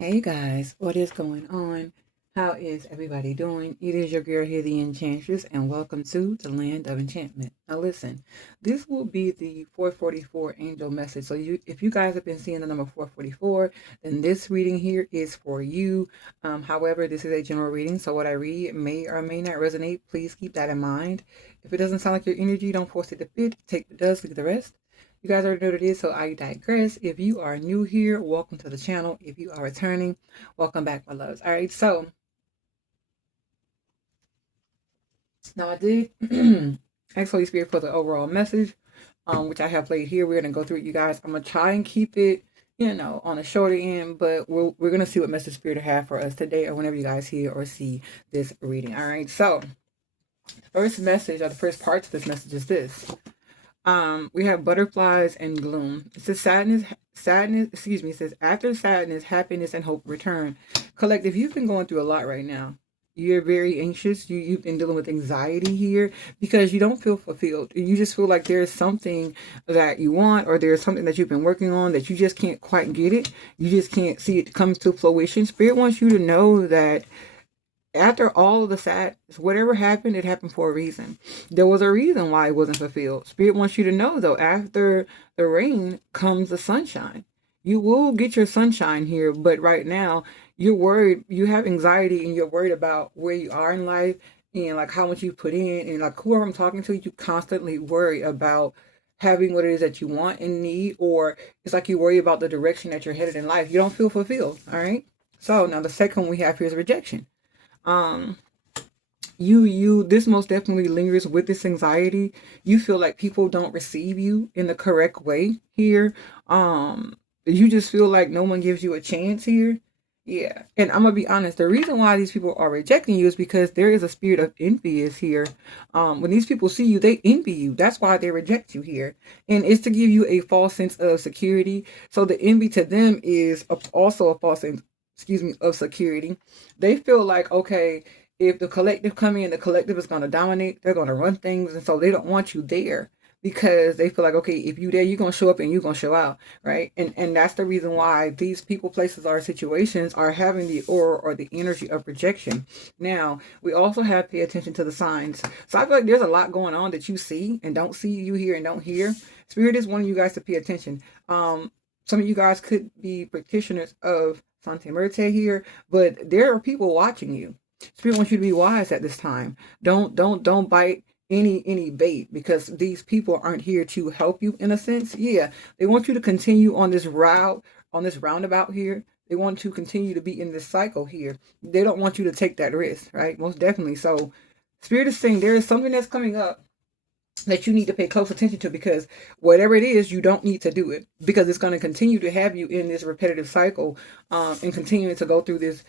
Hey guys, what is going on? How is everybody doing? It is your girl here, the Enchantress, and welcome to the Land of Enchantment. Now listen, this will be the 444 angel message. So if you guys have been seeing the number 444, then this reading here is for you. However, this is a general reading, so what I read may or may not resonate. Please keep that in mind. If it doesn't sound like your energy, don't force it to fit. Take what does, leave the rest. You guys already know what it is, so I digress. If you are new here, welcome to the channel. If you are returning, welcome back, my loves. All right, so now I did ask Holy Spirit for the overall message, which I have laid here. We're gonna go through it, you guys. I'm gonna try and keep it, on a shorter end, but we're gonna see what message Spirit have for us today, or whenever you guys hear or see this reading. All right, so the first message, or the first part to this message, is this. We have butterflies and gloom. It says it says after sadness, happiness and hope return. Collective, you've been going through a lot right now. You're very anxious. You've been dealing with anxiety here because you don't feel fulfilled. You just feel like there's something that you want, or there's something that you've been working on that you just can't quite get it. You just can't see it come to fruition. Spirit wants you to know that after all of the sadness, whatever happened, it happened for a reason. There was a reason why it wasn't fulfilled. Spirit wants you to know, though, after the rain comes the sunshine. You will get your sunshine here, but right now you're worried. You have anxiety and you're worried about where you are in life and like how much you put in, and like whoever I'm talking to, you constantly worry about having what it is that you want and need, or it's like you worry about the direction that you're headed in life. You don't feel fulfilled. All right. So now the second one we have here is rejection. um this most definitely lingers with this anxiety. You feel like people don't receive you in the correct way here. You just feel like no one gives you a chance here. Yeah, and I'm gonna be honest, the reason why these people are rejecting you is because there is a spirit of envy is here. When these people see you, they envy you. That's why they reject you here, and it's to give you a false sense of security. So the envy to them is also a false sense, excuse me, of security. They feel like, okay, if the collective come in, the collective is going to dominate. They're going to run things, and so they don't want you there because they feel like, okay, if you there, you're going to show up and you're going to show out, right? And that's the reason why these people, places, or situations are having the aura or the energy of rejection. Now, we also have to pay attention to the signs. So I feel like there's a lot going on that you see and don't see, you hear and don't hear. Spirit is wanting you guys to pay attention. Some of you guys could be practitioners of Sante Merte here, but there are people watching you. Spirit wants you to be wise at this time. Don't bite any bait, because these people aren't here to help you in a sense. Yeah, they want you to continue on this route, on this roundabout here. They want to continue to be in this cycle here. They don't want you to take that risk, right? Most definitely. So Spirit is saying there is something that's coming up that you need to pay close attention to, because whatever it is, you don't need to do it, because it's going to continue to have you in this repetitive cycle, and continuing to go through this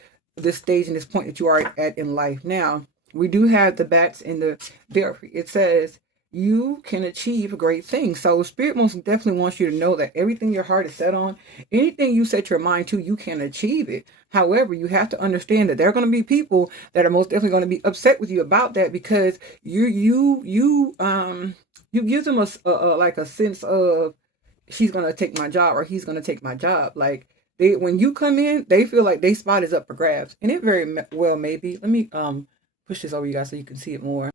stage and this point that you are at in life. Now, we do have the bats in the belfry. It says you can achieve great things. So Spirit most definitely wants you to know that everything your heart is set on, anything you set your mind to, you can achieve it. However, you have to understand that there are going to be people that are most definitely going to be upset with you about that, because you give them like a sense of, she's going to take my job or he's going to take my job. Like, when you come in, they feel like they spot is up for grabs, and it very well may be. Let me push this over you guys so you can see it more.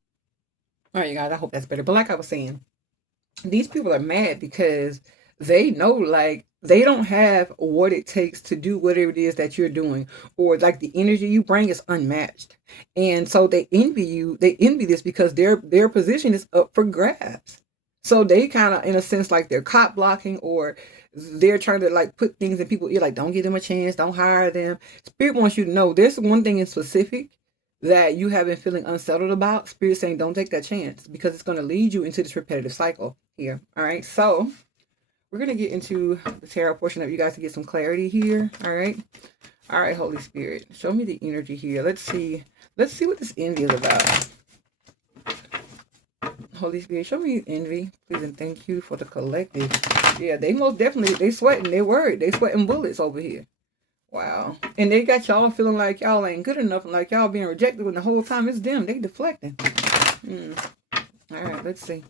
All right, you guys, I hope that's better. But like I was saying, these people are mad because they know, like, they don't have what it takes to do whatever it is that you're doing, or like the energy you bring is unmatched, and so they envy you. They envy this because their position is up for grabs. So they kind of, in a sense, like they're cop blocking, or they're trying to like put things in people. You're like, don't give them a chance, don't hire them. Spirit wants you to know there's one thing in specific that you have been feeling unsettled about. Spirit saying don't take that chance, because it's going to lead you into this repetitive cycle here. All right, so we're going to get into the tarot portion of you guys to get some clarity here. All right, Holy Spirit, show me the energy here. Let's see what this envy is about. Holy Spirit, show me envy, please, and thank you for the collective. Yeah, they most definitely, they sweating, they worried, they sweating bullets over here. Wow. And they got y'all feeling like y'all ain't good enough, and like y'all being rejected, when the whole time it's them. They deflecting. All right, let's see.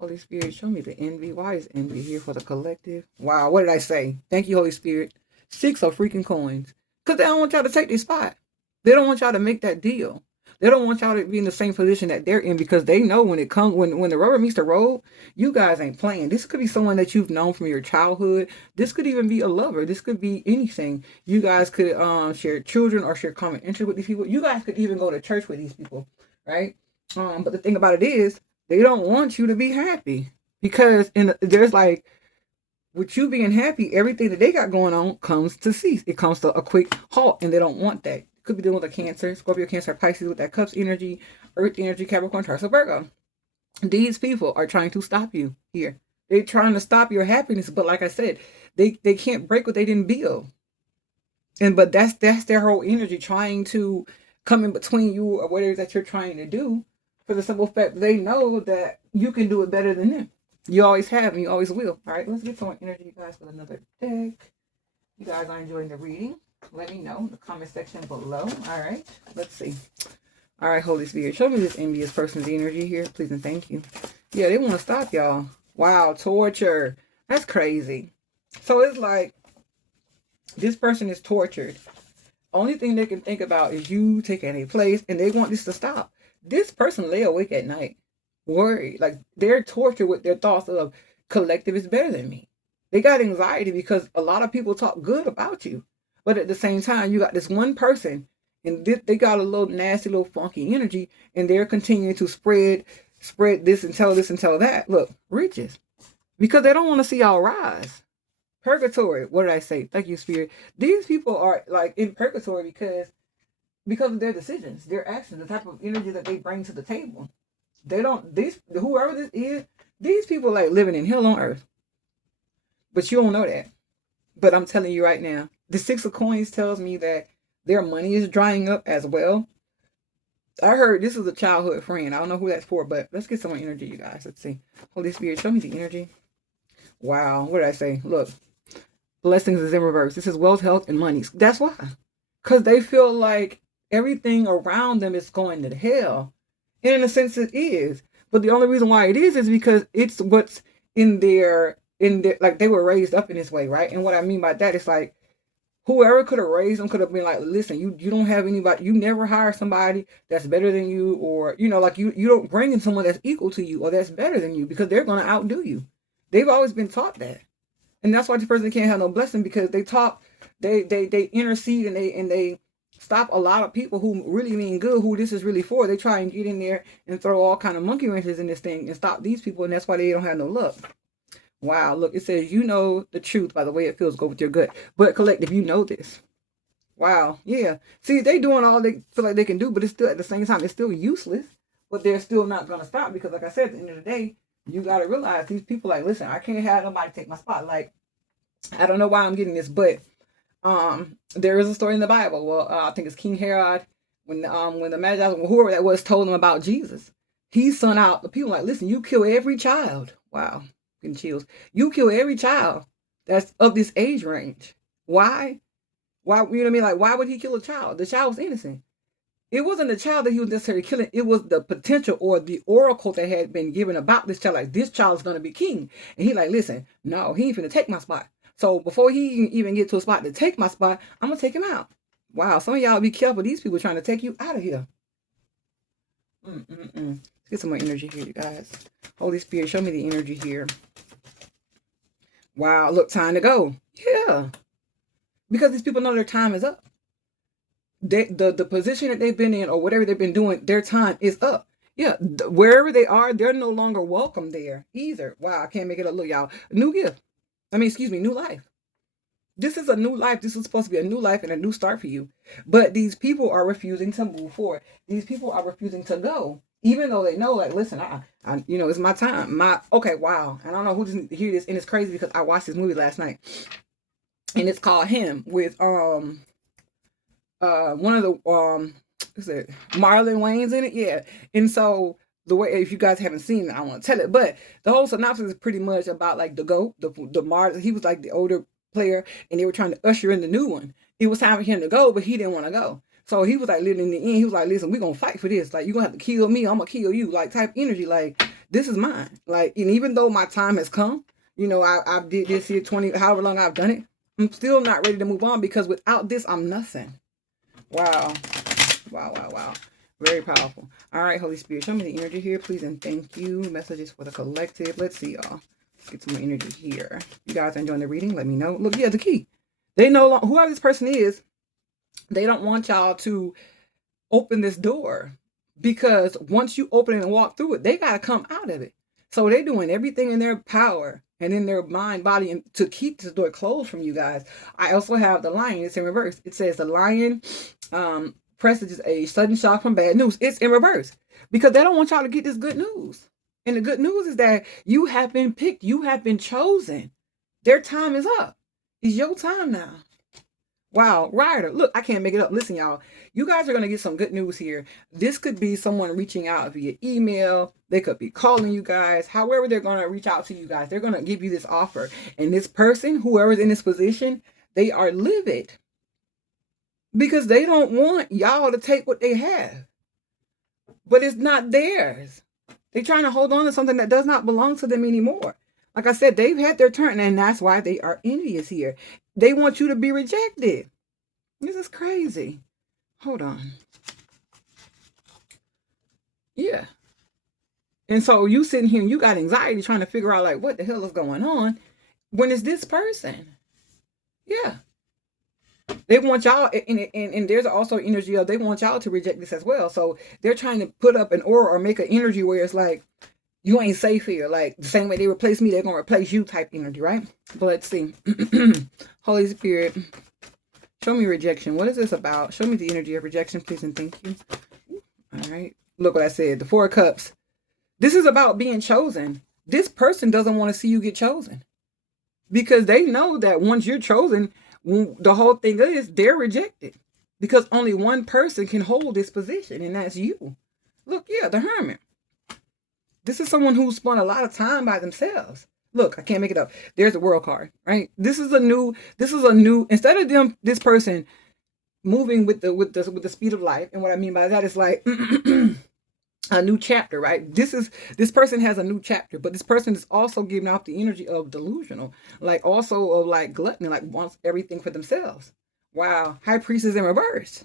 Holy Spirit, show me the envy. Why is envy here for the collective? Wow, what did I say? Thank you, Holy Spirit. 6 of freaking coins. Because they don't want y'all to take their spot. They don't want y'all to make that deal. They don't want y'all to be in the same position that they're in, because they know when it comes, when the rubber meets the road, you guys ain't playing. This could be someone that you've known from your childhood. This could even be a lover. This could be anything. You guys could share children or share common interest with these people. You guys could even go to church with these people, right? But the thing about it is, they don't want you to be happy, because there's like, with you being happy, everything that they got going on comes to cease. It comes to a quick halt, and they don't want that. Could be dealing with a Cancer, Scorpio, Cancer, Pisces with that Cups energy, Earth energy, Capricorn, Taurus, Virgo. These people are trying to stop you here. They're trying to stop your happiness, but like I said, they can't break what they didn't build. But that's their whole energy, trying to come in between you or whatever that you're trying to do, for the simple fact that they know that you can do it better than them. You always have, and you always will. All right, let's get some more energy, you guys, with another deck. You guys are enjoying the reading. Let me know in the comment section below. All right, let's see. All right, Holy Spirit, show me this envious person's energy here, please and thank you. Yeah, they want to stop y'all. Wow, torture. That's crazy. So it's like, this person is tortured. Only thing they can think about is you taking a place, and they want this to stop. This person lay awake at night, worried. Like, they're tortured with their thoughts of collective is better than me. They got anxiety because a lot of people talk good about you. But at the same time, you got this one person, and they got a little nasty, little funky energy, and they're continuing to spread this and tell that. Look, riches. Because they don't want to see y'all rise. Purgatory. What did I say? Thank you, Spirit. These people are like in purgatory because of their decisions, their actions, the type of energy that they bring to the table. They don't, whoever this is, these people like living in hell on earth. But you don't know that. But I'm telling you right now, the Six of Coins tells me that their money is drying up as well. I heard this is a childhood friend. I don't know who that's for, but let's get some more energy, you guys. Let's see. Holy Spirit, show me the energy. Wow. What did I say? Look. Blessings is in reverse. This is wealth, health, and money. That's why. Because they feel like everything around them is going to hell. And in a sense it is. But the only reason why it is because it's what's in their, like, they were raised up in this way, right? And what I mean by that is like, whoever could have raised them could have been like, listen, you don't have anybody, you never hire somebody that's better than you, or, you know, like you don't bring in someone that's equal to you or that's better than you, because they're going to outdo you. They've always been taught that. And that's why this person can't have no blessing, because they talk, they intercede, and they stop a lot of people who really mean good, who this is really for. They try and get in there and throw all kind of monkey wrenches in this thing and stop these people, and that's why they don't have no luck. Wow, look, it says, you know the truth by the way it feels, go with your gut. But collective, you know this. Wow, yeah. See, they doing all they feel like they can do, but it's still, at the same time, it's still useless. But they're still not going to stop, because like I said, at the end of the day, you got to realize these people like, listen, I can't have nobody take my spot. Like, I don't know why I'm getting this, but there is a story in the Bible. Well, I think it's King Herod, when the Magi, whoever that was, told him about Jesus. He sent out the people like, listen, you kill every child. Wow, getting chills. You kill every child that's of this age range. Why? Why? You know what I mean? Like, why would he kill a child? The child was innocent. It wasn't the child that he was necessarily killing. It was the potential or the oracle that had been given about this child. Like, this child is going to be king. And he like, listen, no, he ain't finna take my spot. So before he even get to a spot to take my spot, I'm going to take him out. Wow, some of y'all be careful. These people trying to take you out of here. Let's get some more energy here, you guys. Holy Spirit, show me the energy here. Wow, look, time to go. Yeah. Because these people know their time is up. The position that they've been in or whatever they've been doing, their time is up. Yeah, wherever they are, they're no longer welcome there either. Wow, I can't make it up. Look, y'all, new gift. New life. This is a new life. This is supposed to be a new life and a new start for you. But these people are refusing to move forward. These people are refusing to go, even though they know, like, listen, I it's my time. Okay, wow. And I don't know who doesn't hear this, and it's crazy because I watched this movie last night, and it's called Him, with one of the is it Marlon Wayans in it? Yeah. And so the way, if you guys haven't seen it, I want to tell it, but the whole synopsis is pretty much about like the GOAT, the Marlon. He was like the older player, and they were trying to usher in the new one. It was time for him to go, but he didn't want to go. So he was like, living in the end, he was like, listen, we're going to fight for this. Like, you're going to have to kill me. I'm going to kill you. Like, type energy. Like, this is mine. Like, and even though my time has come, you know, I did this here 20, however long I've done it, I'm still not ready to move on because without this, I'm nothing. Wow. Wow, wow, wow. Very powerful. All right, Holy Spirit, show me the energy here, please, and thank you. Messages for the collective. Let's see, y'all. Let's get some more energy here. You guys are enjoying the reading? Let me know. Look, yeah, the key. They know whoever this person is, they don't want y'all to open this door, because once you open it and walk through it, they got to come out of it. So they're doing everything in their power and in their mind, body, and to keep this door closed from you guys. I also have the lion. It's in reverse. It says the lion presages a sudden shock from bad news. It's in reverse because they don't want y'all to get this good news. And the good news is that you have been picked. You have been chosen. Their time is up. It's your time now. Wow, Ryder, look, I can't make it up. Listen, y'all, you guys are going to get some good news here. This could be someone reaching out via email. They could be calling you guys. However, they're going to reach out to you guys. They're going to give you this offer. And this person, whoever's in this position, they are livid because they don't want y'all to take what they have. But it's not theirs. They're trying to hold on to something that does not belong to them anymore. Like I said, they've had their turn, and that's why they are envious here. They want you to be rejected. This is crazy. Hold on. Yeah. And so you sitting here and you got anxiety trying to figure out like what the hell is going on when it's this person. Yeah. They want y'all, and there's also energy of they want y'all to reject this as well. So they're trying to put up an aura or make an energy where it's like, you ain't safe here. Like the same way they replace me, they're going to replace you type energy, right? But let's see. Holy Spirit, show me rejection. What is this about? Show me the energy of rejection, please, and thank you. All right. Look what I said. The 4 of Cups. This is about being chosen. This person doesn't want to see you get chosen because they know that once you're chosen, the whole thing is they're rejected because only one person can hold this position, and that's you. Look, yeah, the Hermit. This is someone who spent a lot of time by themselves. Look, I can't make it up. There's a world card, right? This is a new, instead of this person moving with the speed of life. And what I mean by that is like a new chapter, right? This person has a new chapter, but this person is also giving off the energy of delusional, like also of like gluttony, like wants everything for themselves. Wow. High Priestess in reverse.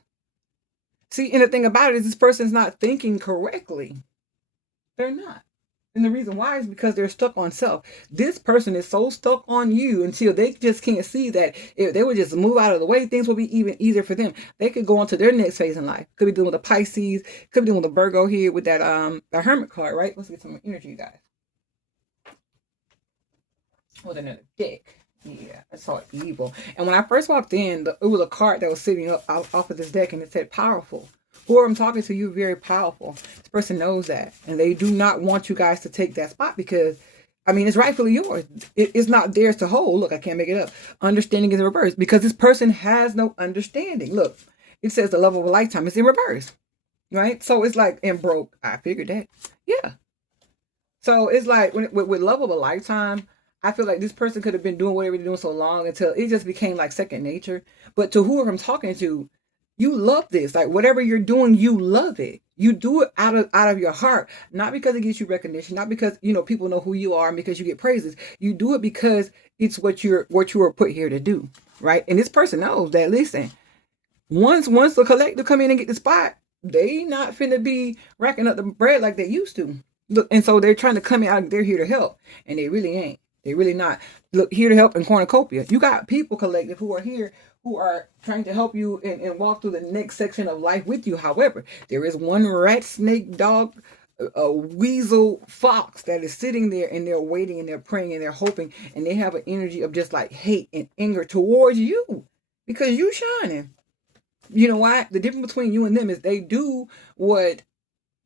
See, and the thing about it is this person's not thinking correctly. They're not. And the reason why is because they're stuck on self. This person is so stuck on you until they just can't see that if they would just move out of the way, things will be even easier for them. They could go on to their next phase in life. Could be dealing with a Pisces, could be dealing with a Virgo here with that the Hermit card, right? Let's get some energy, you guys. With another deck. Yeah, I saw evil. And when I first walked in, it was a card that was sitting up off of this deck and it said powerful. Whoever I'm talking to, you're very powerful. This person knows that. And they do not want you guys to take that spot because, I mean, it's rightfully yours. It's not theirs to hold. Look, I can't make it up. Understanding is in reverse because this person has no understanding. Look, it says the love of a lifetime. It's in reverse, right? So it's like, and broke. I figured that. Yeah. So it's like with love of a lifetime, I feel like this person could have been doing whatever they're doing so long until it just became like second nature. But to whoever I'm talking to, you love this. Like whatever you're doing, you love it. You do it out of your heart, not because it gives you recognition, not because people know who you are and because you get praises. You do it because it's what you were put here to do, right? And this person knows that. Listen, once the collective come in and get the spot, they not finna be racking up the bread like they used to. Look, and so they're trying to come out. They're here to help, and they really ain't. They really not. Look, here to help in cornucopia. You got people collective who are here, who are trying to help you and walk through the next section of life with you. However, there is one rat, snake, dog, a weasel, fox that is sitting there and they're waiting and they're praying and they're hoping and they have an energy of just like hate and anger towards you because you shining. You know why? The difference between you and them is they do what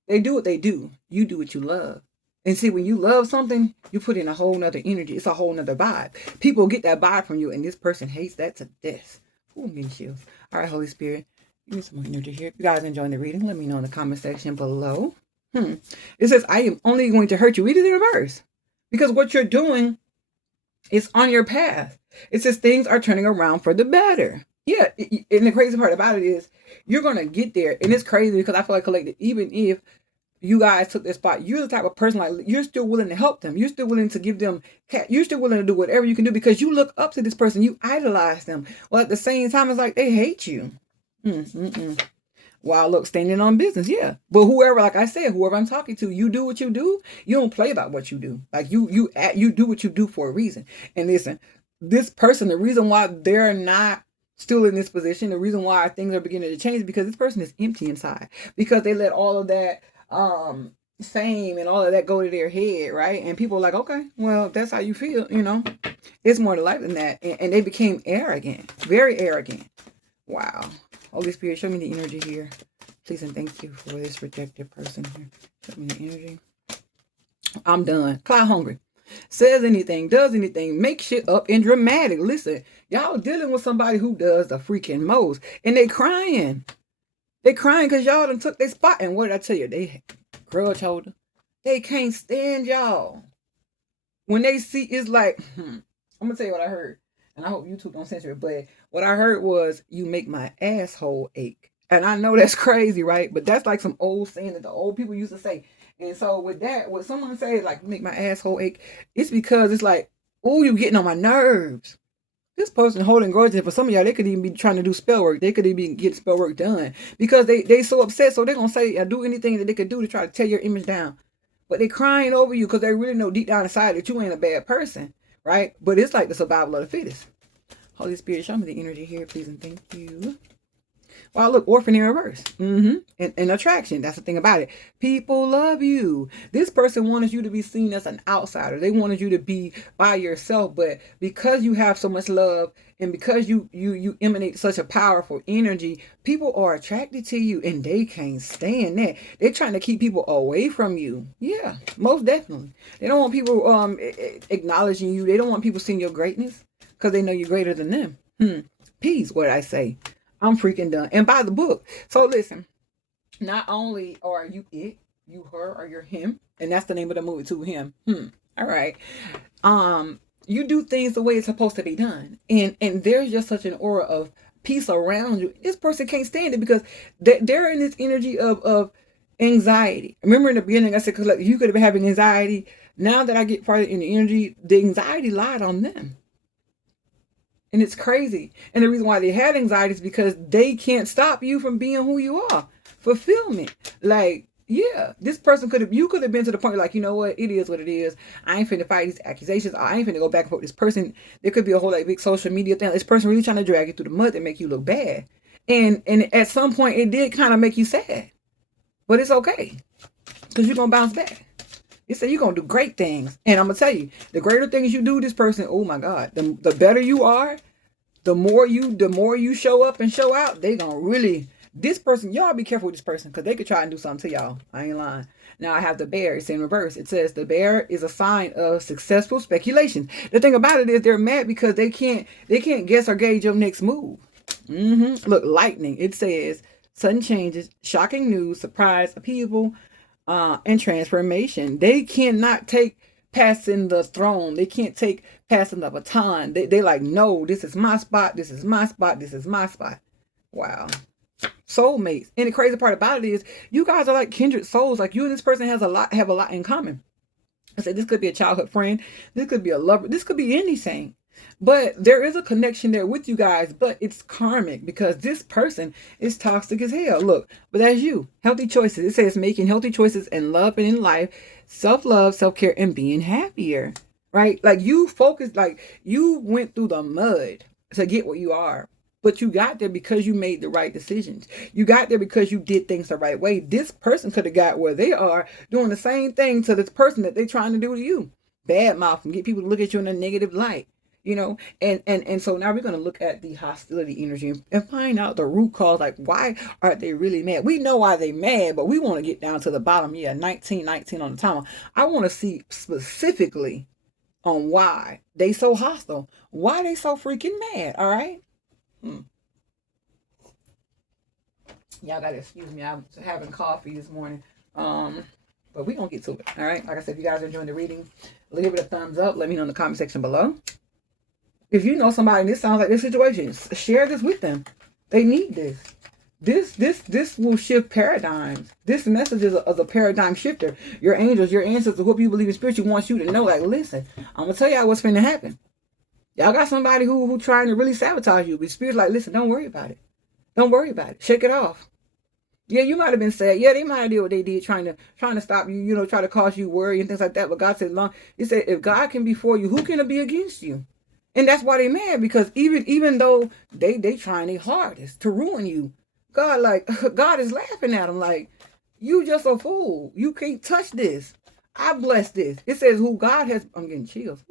they do. You do what you love. And see, when you love something, you put in a whole nother energy. It's a whole nother vibe. People get that vibe from you, and this person hates that to death. Ooh, I'm getting chills. All right, Holy Spirit, give me some more energy here. If you guys enjoying the reading, let me know in the comment section below. It says, I am only going to hurt you. Read it in reverse. Because what you're doing is on your path. It says things are turning around for the better. Yeah, and the crazy part about it is you're going to get there. And it's crazy because I feel like collective, even if you guys took their spot. You're the type of person, like, you're still willing to help them. You're still willing to give them, you're still willing to do whatever you can do because you look up to this person. You idolize them. Well, at the same time, it's like they hate you. Wow, look, standing on business, yeah. But whoever, like I said, whoever I'm talking to, you do what you do. You don't play about what you do. Like you do what you do for a reason. And listen, this person, the reason why they're not still in this position, the reason why things are beginning to change is because this person is empty inside. Because they let all of that fame and all of that go to their head, right? And people are like, okay, well, that's how you feel, you know. It's more to life than that. And they became arrogant, very arrogant. Wow. Holy Spirit, show me the energy here. Please and thank you for this rejected person here. Show me the energy. I'm done. Cloud hungry. Says anything, does anything, makes shit up and dramatic. Listen, y'all dealing with somebody who does the freaking most. And they crying. They crying because y'all done took their spot. And what did I tell you? They grudge holder. They can't stand y'all. When they see, it's like, I'm going to tell you what I heard. And I hope YouTube don't censor it, but what I heard was, you make my asshole ache. And I know that's crazy, right? But that's like some old saying that the old people used to say. And so with that, what someone say, like, make my asshole ache, it's because it's like, oh, you're getting on my nerves. This person holding grudges, for some of y'all, they could even be trying to do spell work. They could even get spell work done because they so upset. So they're going to say, do anything that they could do to try to tear your image down. But they're crying over you because they really know deep down inside that you ain't a bad person. Right? But it's like the survival of the fittest. Holy Spirit, show me the energy here, please, and thank you. Wow, look, orphan in reverse. And attraction. That's the thing about it. People love you. This person wanted you to be seen as an outsider. They wanted you to be by yourself. But because you have so much love and because you emanate such a powerful energy, people are attracted to you and they can't stand that. They're trying to keep people away from you. Yeah, most definitely. They don't want people acknowledging you. They don't want people seeing your greatness because they know you're greater than them. Peace, what I say. I'm freaking done. And by the book. So listen, not only are you it, you her, or you're him. And that's the name of the movie too, him. All right. You do things the way it's supposed to be done. And there's just such an aura of peace around you. This person can't stand it because they're in this energy of anxiety. Remember in the beginning I said, because like, you could have been having anxiety. Now that I get farther in the energy, the anxiety lied on them. And it's crazy. And the reason why they had anxiety is because they can't stop you from being who you are. Fulfillment. Like, yeah, this person you could have been to the point like, you know what, it is what it is. I ain't finna fight these accusations. I ain't finna go back and forth with this person. There could be a whole like big social media thing. This person really trying to drag you through the mud and make you look bad. And at some point it did kind of make you sad. But it's okay. Because you're gonna bounce back. It said you're going to do great things. And I'm going to tell you, the greater things you do, this person, oh my God, the better you are, the more you show up and show out, they going to really, this person, y'all be careful with this person because they could try and do something to y'all. I ain't lying. Now I have the bear. It's in reverse. It says the bear is a sign of successful speculation. The thing about it is they're mad because they can't guess or gauge your next move. Look, lightning. It says sudden changes, shocking news, surprise, upheaval, and transformation. They cannot take passing the throne. They can't take passing the baton. They like, no, this is my spot. This is my spot. This is my spot. Wow. Soulmates. And the crazy part about it is you guys are like kindred souls. Like you and this person have a lot in common. I said this could be a childhood friend. This could be a lover. This could be anything. But there is a connection there with you guys, but it's karmic because this person is toxic as hell. Look, but that's you. Healthy choices. It says making healthy choices in love and in life, self-love, self-care, and being happier, right? Like you focused, like you went through the mud to get where you are, but you got there because you made the right decisions. You got there because you did things the right way. This person could have got where they are doing the same thing to this person that they're trying to do to you. Bad mouth and get people to look at you in a negative light. You know, and so now we're going to look at the hostility energy and find out the root cause, like why are they really mad? We know why they mad, but we want to get down to the bottom. Yeah, 1919 on the timer. I want to see specifically on why they so hostile, why they so freaking mad. All right. Y'all got to excuse me. I'm having coffee this morning. But we're going to get to it. All right. Like I said, if you guys are enjoying the reading, leave it a thumbs up. Let me know in the comment section below. If you know somebody and this sounds like this situation, share this with them. They need this. This will shift paradigms. This message is a paradigm shifter. Your angels, your ancestors, whoever you believe in spiritually wants you to know, like, listen, I'm gonna tell y'all what's finna happen. Y'all got somebody who trying to really sabotage you. But spirit's like, listen, don't worry about it. Don't worry about it. Shake it off. Yeah, you might have been sad. Yeah, they might have did what they did, trying to stop you, try to cause you worry and things like that. But God said, He said, if God can be for you, who can be against you? And that's why they mad, because even though they trying their hardest to ruin you, God is laughing at them like, you just a fool. You can't touch this. I bless this. It says who God has, I'm getting chills.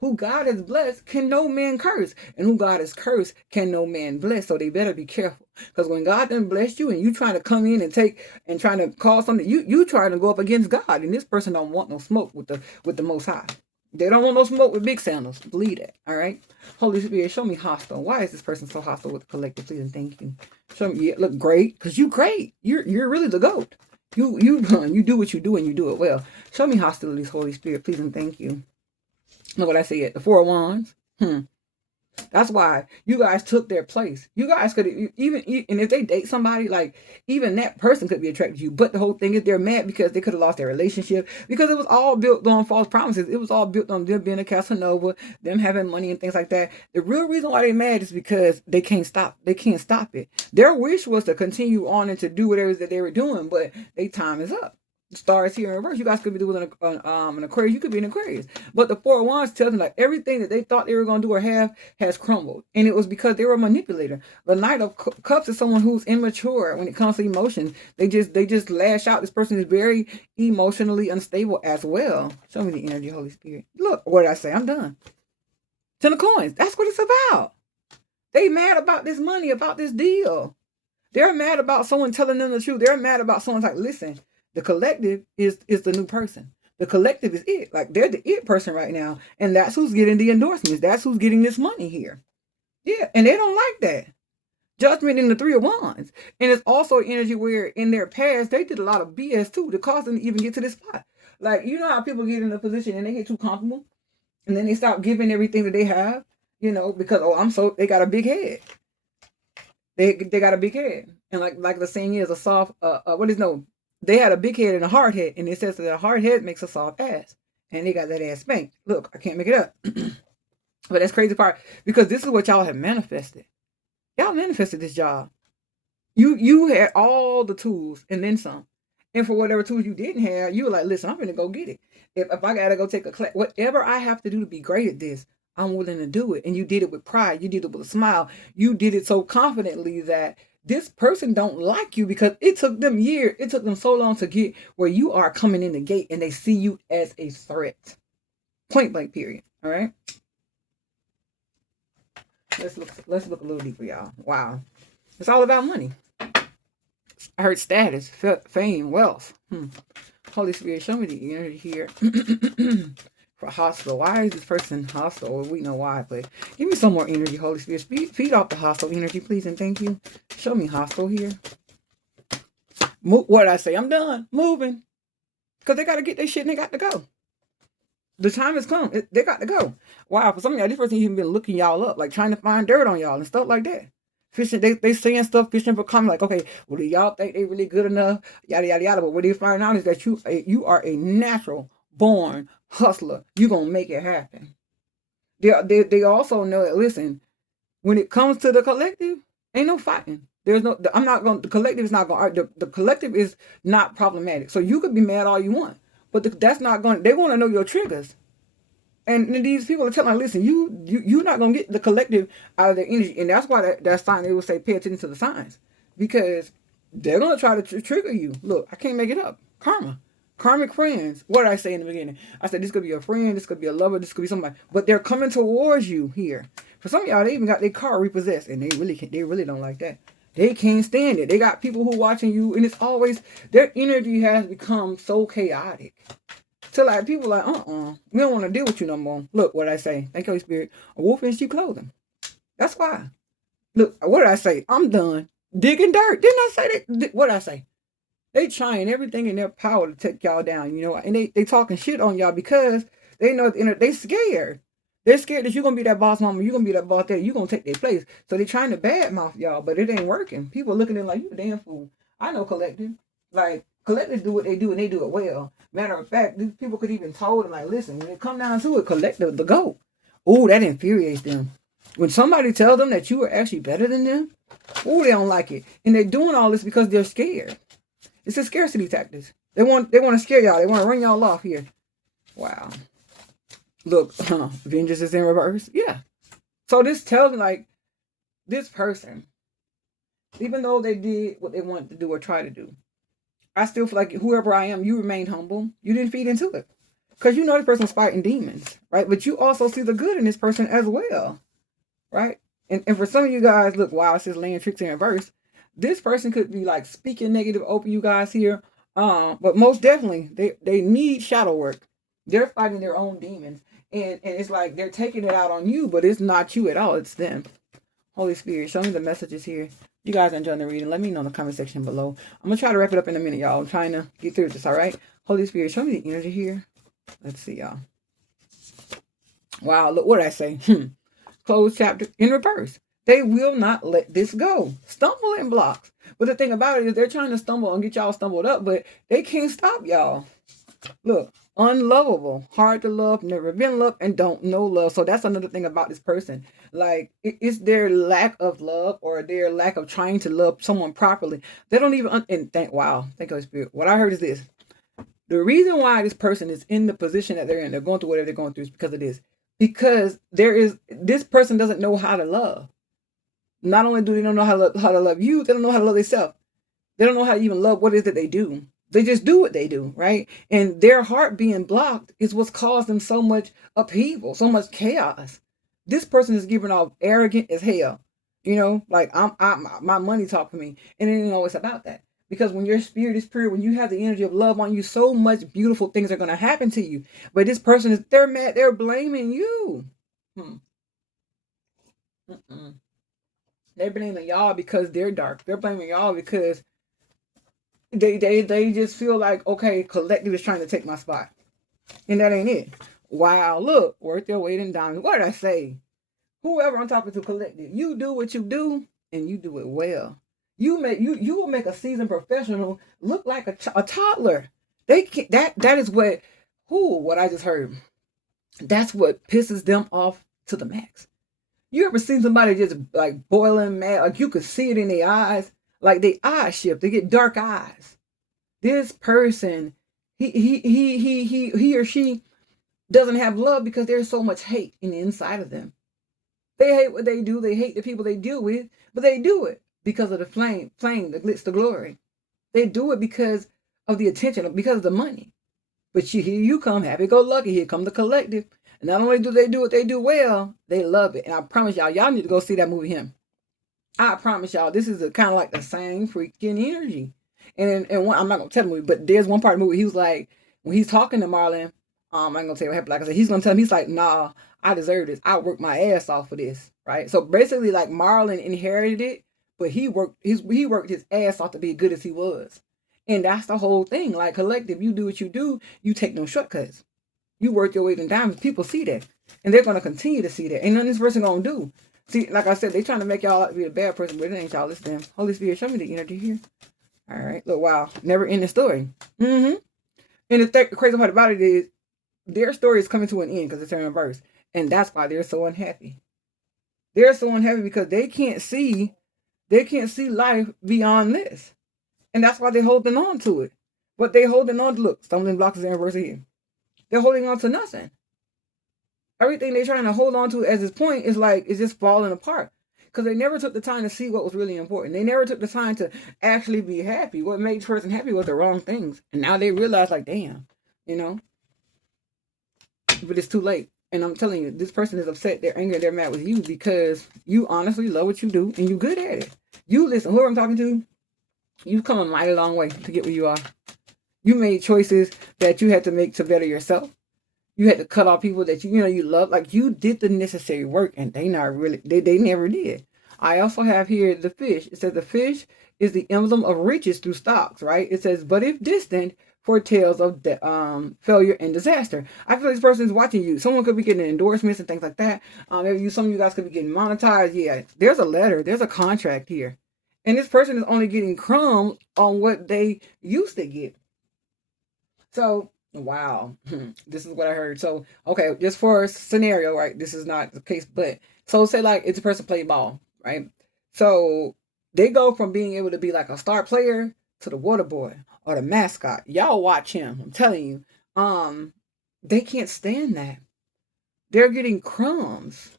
Who God has blessed can no man curse. And who God has cursed can no man bless. So they better be careful. Because when God done blessed you and you trying to come in and trying to cause something, you trying to go up against God. And this person don't want no smoke with the Most High. They don't want no smoke with big sandals. Believe that. All right. Holy Spirit, show me hostile. Why is this person so hostile with the collective? Please and thank you. Show me. Yeah, look great. Because you great. You're really the GOAT. You do what you do and you do it well. Show me hostilities, Holy Spirit. Please and thank you. Know what I said? The 4 of Wands. That's why you guys took their place. You guys could even, and if they date somebody, like, even that person could be attracted to you. But the whole thing is they're mad because they could have lost their relationship, because it was all built on false promises. It was all built on them being a Casanova, them having money and things like that. The real reason why they're mad is because they can't stop. They can't stop it. Their wish was to continue on and to do whatever that they were doing, but their time is up. Stars here in reverse. You guys could be doing an Aquarius. You could be an Aquarius. But the 4 of Wands tells them, like, everything that they thought they were going to do or have has crumbled. And it was because they were a manipulator. The Knight of Cups is someone who's immature when it comes to emotions. They just lash out. This person is very emotionally unstable as well. Show me the energy, Holy Spirit. Look, what did I say? I'm done. 10 of Coins. That's what it's about. They mad about this money, about this deal. They're mad about someone telling them the truth. They're mad about someone's like, listen, the collective is the new person. The collective is it. Like, they're the it person right now. And that's who's getting the endorsements. That's who's getting this money here. Yeah, and they don't like that. Judgment in the 3 of Wands. And it's also energy where in their past, they did a lot of BS too to cause them to even get to this spot. Like, you know how people get in a position and they get too comfortable? And then they stop giving everything that they have, because, they got a big head. They got a big head. And like the saying is, a soft, they had a big head and a hard head, and it says that a hard head makes a soft ass, and they got that ass spanked. Look, I can't make it up. But that's crazy part, because this is what y'all have manifested. Y'all manifested this job. You had all the tools and then some. And for whatever tools you didn't have, you were like, listen, I'm going to go get it. If I got to go take a class, whatever I have to do to be great at this, I'm willing to do it. And you did it with pride. You did it with a smile. You did it so confidently that this person don't like you, because it took them years. It took them so long to get where you are coming in the gate, and they see you as a threat. Point blank, period. All right. Let's look a little deeper, y'all. Wow. It's all about money. I heard status, fame, wealth. Holy Spirit, show me the energy here. For hostile. Why is this person hostile? Well, we know why, but give me some more energy, Holy Spirit. Feed off the hostile energy, please, and thank you. Show me hostile here. What did I say? I'm done. Moving. Because they got to get their shit and they got to go. The time has come. They got to go. Wow, for some of y'all, this person even been looking y'all up, like trying to find dirt on y'all and stuff like that. Fishing, they saying stuff, fishing for comment, like, okay, well, do y'all think they really good enough? Yada, yada, yada. But what they find out is that you are a natural born hustler. You're going to make it happen. They also know that, listen, when it comes to the collective, ain't no fighting. The collective is not going to, the collective is not problematic. So you could be mad all you want, but that's not going, they want to know your triggers. And these people are telling, listen, you're not going to get the collective out of their energy. And that's why that sign, they will say, pay attention to the signs, because they're going to try to trigger you. Look, I can't make it up. Karma. Karmic friends. What did I say in the beginning? I said this could be a friend, this could be a lover, this could be somebody. But they're coming towards you here. For some of y'all, they even got their car repossessed, and they really don't like that. They can't stand it. They got people who watching you, and it's always, their energy has become so chaotic. So like people like, we don't want to deal with you no more. Look what I say. Thank you, Holy Spirit. A wolf in sheep clothing. That's why. Look, what did I say? I'm done digging dirt. Didn't I say that? What did I say? They trying everything in their power to take y'all down, and they talking shit on y'all because they know they scared. They're scared that you're going to be that boss mama. You're going to be that boss daddy. You're going to take their place. So they're trying to badmouth y'all, but it ain't working. People are looking at it like, you a damn fool. I know collective. Like, collective do what they do, and they do it well. Matter of fact, these people could even told them, like, listen, when it come down to it, collective, the GOAT. Oh, that infuriates them. When somebody tells them that you are actually better than them, oh, they don't like it. And they're doing all this because they're scared. It's a scarcity tactics. They want to scare y'all. They want to run y'all off here. Wow. Look, vengeance is in reverse. Yeah. So this tells me, like, this person, even though they did what they wanted to do or try to do, I still feel like whoever I am, you remained humble. You didn't feed into it. Because you know this person's fighting demons, right? But you also see the good in this person as well, right? And for some of you guys, look, wow, it says laying tricks in reverse. This person could be like speaking negative over you guys here. But most definitely, they need shadow work. They're fighting their own demons. And it's like they're taking it out on you, but it's not you at all. It's them. Holy Spirit, show me the messages here. You guys enjoying the reading? Let me know in the comment section below. I'm going to try to wrap it up in a minute, y'all. I'm trying to get through this, all right? Holy Spirit, show me the energy here. Let's see, y'all. Wow, look what I say. Closed chapter in reverse. They will not let this go. Stumbling blocks. But the thing about it is they're trying to stumble and get y'all stumbled up, but they can't stop y'all. Look, unlovable, hard to love, never been loved, and don't know love. So that's another thing about this person. Like, it's their lack of love or their lack of trying to love someone properly. They don't even, thank Holy Spirit. What I heard is this. The reason why this person is in the position that they're in, they're going through whatever they're going through, is because of this. Because this person doesn't know how to love. Not only do they don't know how to love you, they don't know how to love themselves. They don't know how to even love what it is that they do. They just do what they do, right? And their heart being blocked is what's caused them so much upheaval, so much chaos. This person is giving off arrogant as hell. You know, like my money talk for me. And it ain't always about that. Because when your spirit is pure, when you have the energy of love on you, so much beautiful things are going to happen to you. But this person they're mad, they're blaming you. They're blaming y'all because they're dark. They're blaming y'all because they just feel like, okay, collective is trying to take my spot. And that ain't it. Wow, look, worth their weight in diamonds. What did I say? Whoever I'm talking to, collective, you do what you do and you do it well. You will make a seasoned professional look like a toddler. That is what I just heard. That's what pisses them off to the max. You ever seen somebody just like boiling mad? Like you could see it in their eyes, like their eyes shift. They get dark eyes. This person, he or she doesn't have love because there's so much hate in the inside of them. They hate what they do. They hate the people they deal with, but they do it because of the flame, the glitz, the glory. They do it because of the attention, because of the money. But here you come, happy-go-lucky. Here come the collective. And not only do they do what they do well, they love it. And I promise y'all need to go see that movie, Him. I promise y'all, this is kind of like the same freaking energy. And I'm not going to tell the movie, but there's one part of the movie, he was like, when he's talking to Marlon, I'm not going to tell you what happened. Like I said, he's going to tell him, he's like, nah, I deserve this. I worked my ass off for this, right? So basically, like, Marlon inherited it, but he worked his ass off to be as good as he was. And that's the whole thing. Like, collective, you do what you do, you take no shortcuts. You work your weight in diamonds. People see that. And they're going to continue to see that. Ain't nothing this person going to do. See, like I said, they trying to make y'all be a bad person, but it ain't y'all. It's them. Holy Spirit, show me the energy here. All right. Look, wow. Never end the story. And the crazy part about it is their story is coming to an end because it's in reverse. And that's why they're so unhappy. They're so unhappy because they can't see life beyond this. And that's why they're holding on to it. But they're holding on to, look, stumbling blocks is in reverse here. They're holding on to nothing. Everything they're trying to hold on to as this point is like, it's just falling apart. Because they never took the time to see what was really important. They never took the time to actually be happy. What made this person happy was the wrong things. And now they realize, like, damn, you know. But it's too late. And I'm telling you, this person is upset, they're angry, they're mad with you because you honestly love what you do and you're good at it. You listen, whoever I'm talking to, you've come a mighty long way to get where you are. You made choices that you had to make to better yourself. You had to cut off people that you love. Like, you did the necessary work, and they never did. I also have here the fish. It says the fish is the emblem of riches through stocks, right? It says, but if distant, foretells of failure and disaster. I feel like this person is watching you. Someone could be getting endorsements and things like that. Maybe some of you guys could be getting monetized. Yeah, there's a letter. There's a contract here. And this person is only getting crumbs on what they used to get. So, wow. This is what I heard. So, okay, just for a scenario, right? This is not the case, but so say like it's a person playing ball, right? So they go from being able to be like a star player to the water boy or the mascot. Y'all watch him. I'm telling you. They can't stand that. They're getting crumbs.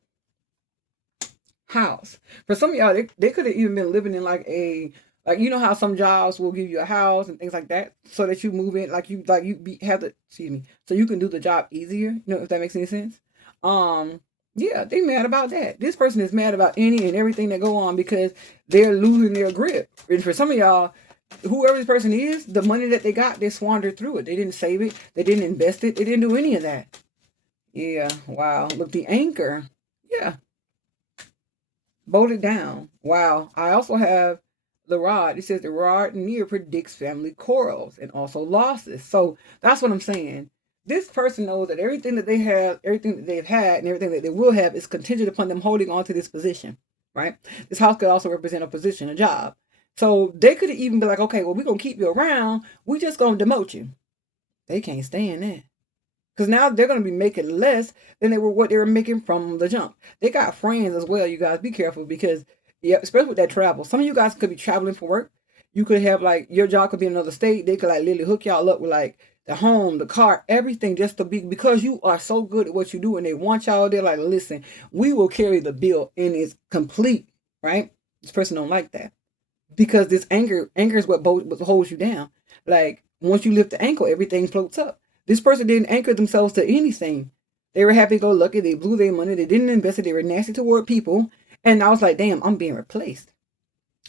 House. For some of y'all, they could have even been living in like a you know how some jobs will give you a house and things like that so that you move in have the excuse me so you can do the job easier. You know, if that makes any sense. Yeah, they mad about that. This person is mad about any and everything that go on because they're losing their grip. And for some of y'all, whoever this person is, the money that they got, they squandered through it. They didn't save it. They didn't invest it. They didn't do any of that. Yeah, wow. Look, the anchor. Yeah. Voted down. Wow. I also have the rod. It says the rod near predicts family quarrels and also losses. So that's what I'm saying. This person knows that everything that they have, everything that they've had, and everything that they will have is contingent upon them holding on to this position, right? This house could also represent a position, a job. So they could even be like, okay, well, we're going to keep you around. We just going to demote you. They can't stand that. Because now they're going to be making less than what they were making from the jump. They got friends as well, you guys. Be careful because, yeah, especially with that travel. Some of you guys could be traveling for work. You could have, like, your job could be in another state. They could, like, literally hook y'all up with, like, the home, the car, everything just to be, because you are so good at what you do and they want y'all there, like, listen, we will carry the bill and it's complete, right? This person don't like that. Because this anger is what holds you down. Like, once you lift the ankle, everything floats up. This person didn't anchor themselves to anything. They were happy-go-lucky. They blew their money. They didn't invest it. They were nasty toward people. And I was like, damn, I'm being replaced.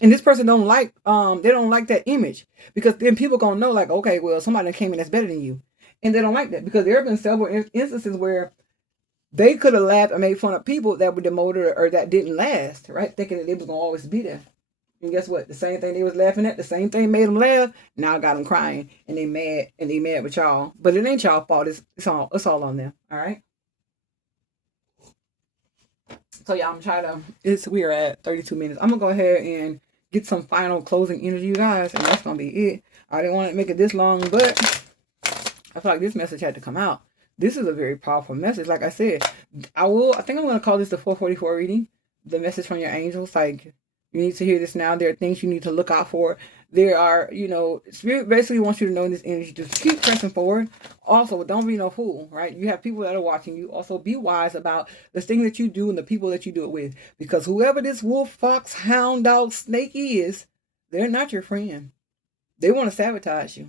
And this person don't like that image. Because then people gonna know, like, okay, well, somebody came in that's better than you. And they don't like that. Because there have been several instances where they could have laughed or made fun of people that were demoted or that didn't last, right? Thinking that they was gonna always be there. And guess what? The same thing they was laughing at, the same thing made them laugh. Now got them crying, and they mad with y'all. But it ain't y'all fault. It's all on them. All right. So yeah, I'm trying to. We are at 32 minutes. I'm gonna go ahead and get some final closing energy, you guys, and that's gonna be it. I didn't want to make it this long, but I feel like this message had to come out. This is a very powerful message. Like I said, I think I'm gonna call this the 444 reading. The message from your angels, like. You need to hear this now. There are things you need to look out for. There are, Spirit basically wants you to know in this energy. Just keep pressing forward. Also, don't be no fool, right? You have people that are watching you. Also, be wise about the thing that you do and the people that you do it with. Because whoever this wolf, fox, hound, dog, snake is, they're not your friend. They want to sabotage you.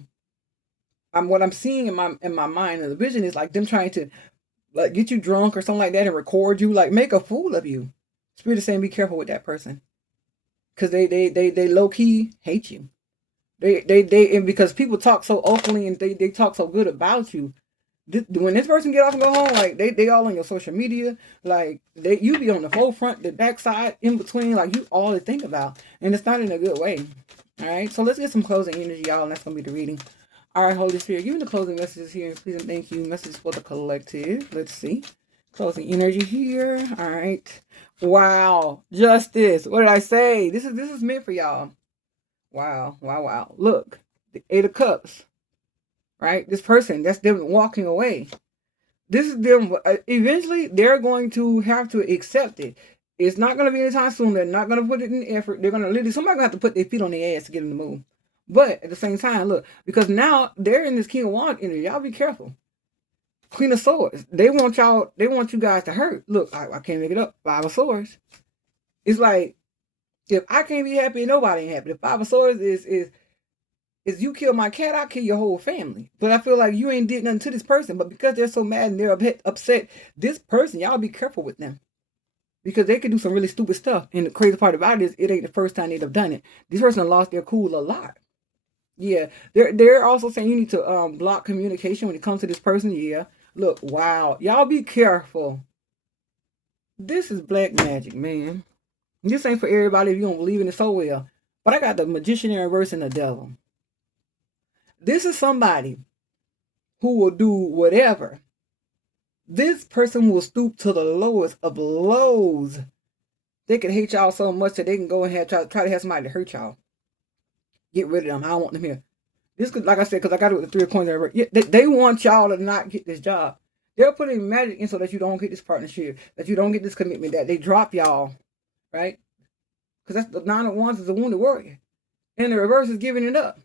What I'm seeing in my mind and the vision is like them trying to like get you drunk or something like that and record you, like make a fool of you. Spirit is saying be careful with that person. Because they low key hate you. And because people talk so openly and they talk so good about you. When this person get off and go home, like they all on your social media, like you be on the forefront, the backside, in between, like you all they think about, and it's not in a good way. All right, so let's get some closing energy, y'all, and that's gonna be the reading. All right, Holy Spirit, give me the closing messages here, please and thank you. Message for the collective. Let's see. Closing energy here. All right. Wow. Justice. What did I say? This is meant for y'all. Wow. Wow. Wow. Look. The 8 of Cups. Right? This person, that's them walking away. This is them. Eventually, they're going to have to accept it. It's not going to be anytime soon. They're not going to put it in effort. They're going to literally, somebody's going to have to put their feet on their ass to get them to move. But at the same time, look, because now they're in this King of Wands energy. Y'all be careful. Queen of Swords. They want you guys to hurt. Look, I can't make it up. 5 of Swords. It's like, if I can't be happy, nobody ain't happy. The 5 of Swords is you kill my cat, I'll kill your whole family. But I feel like you ain't did nothing to this person. But because they're so mad and they're upset, this person, y'all be careful with them. Because they can do some really stupid stuff. And the crazy part about it is, it ain't the first time they've done it. This person lost their cool a lot. Yeah. They're also saying you need to block communication when it comes to this person. Yeah. Look, wow. Y'all be careful. This is black magic, man. This ain't for everybody if you don't believe in it so well. But I got the Magician in reverse and the Devil. This is somebody who will do whatever. This person will stoop to the lowest of lows. They can hate y'all so much that they can go and try to have somebody to hurt y'all. Get rid of them. I don't want them here. This could, like I said, because I got it with the 3 of coins. They want y'all to not get this job. They're putting magic in so that you don't get this partnership, that you don't get this commitment, that they drop y'all, right? Because that's the 9 of Wands is a wounded warrior. And the reverse is giving it up.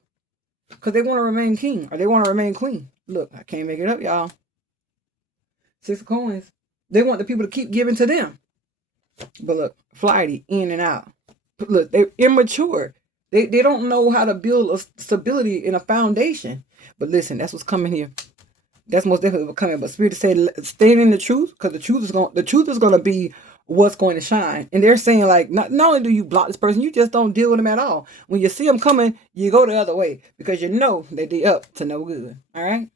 Because they want to remain king or they want to remain queen. Look, I can't make it up, y'all. 6 of coins. They want the people to keep giving to them. But look, flighty, in and out. But look, they're immature. They don't know how to build a stability in a foundation. But listen, that's what's coming here. That's most definitely what's coming. But Spirit said, stand in the truth, because the truth is going to be what's going to shine. And they're saying, like, not only do you block this person, you just don't deal with them at all. When you see them coming, you go the other way because you know that they're up to no good. All right.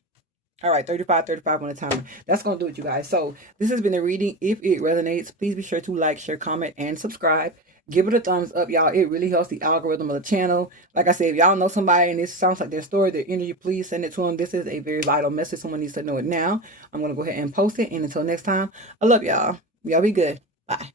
All right, 35 on the timer. That's going to do it, you guys. So this has been a reading. If it resonates, please be sure to like, share, comment, and subscribe. Give it a thumbs up, y'all. It really helps the algorithm of the channel. Like I said, if y'all know somebody and this sounds like their story, their energy, please send it to them. This is a very vital message. Someone needs to know it now. I'm going to go ahead and post it. And until next time, I love y'all. Y'all be good. Bye.